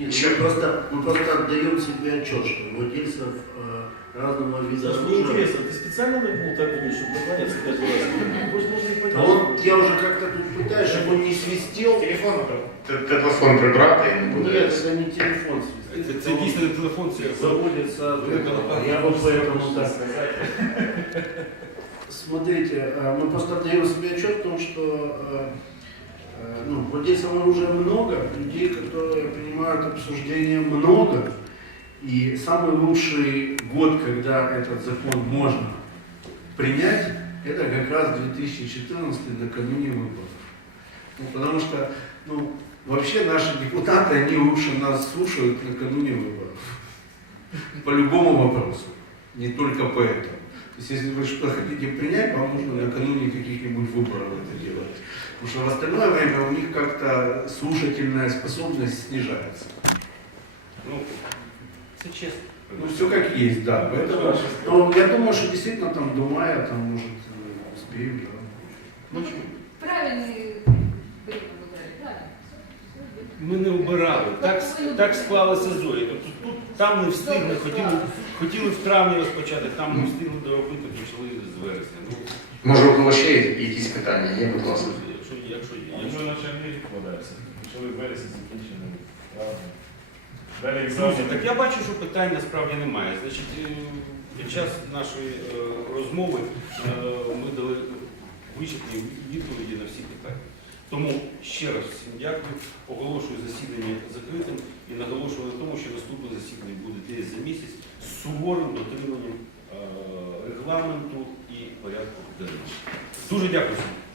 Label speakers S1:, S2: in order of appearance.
S1: Нет, мы Еще просто, мы просто отдаем себе отчет, что у владельцев э, разного вида
S2: Мне интересно, ты специально наебнул так или чтобы наконец сказать
S1: раз? он, я уже как-то тут пытаюсь, чтобы он не свистел.
S2: Телефон Телефон прибрата и не
S1: Нет, это не телефон
S2: свистит. Это действительно телефон свистит.
S1: Заводится. Я вот поэтому так сказать. Смотрите, мы просто отдаем себе отчет в том, что ну, вот здесь оружия много, людей, которые принимают обсуждение много. И самый лучший год, когда этот закон можно принять, это как раз 2014 накануне выборов. Ну, потому что ну, вообще наши депутаты, они лучше нас слушают накануне выборов. По любому вопросу, не только по этому. То есть если вы что-то хотите принять, вам нужно накануне каких-нибудь выборов это делать. Потому что в остальное время у них как-то слушательная способность снижается. Ну, все честно.
S2: Ну, все как есть, да. Это Поэтому, но ну, я думаю, что действительно там думая, там, может, успеем,
S3: да. Ну, правильный
S4: Ми не обирали, так так склалася зорі. Тобто тут там не встигли, хотіли, хотіли в травні розпочати, там не встигли доробити, почали з вересня. Ми...
S5: Може, у кого ще якісь питання є будь ласка.
S4: Якщо є, якщо начальний подається. Почали вересня закінчення.
S5: Далі, так я бачу, що питань насправді немає. Значить, Під час нашої розмови ми дали вичерпні відповіді на всі питання. Тому ще раз всім дякую. Оголошую засідання закритим і наголошую на тому, що наступне засідання буде десь за місяць з суворим дотриманням регламенту і порядку денного. Дуже дякую всім.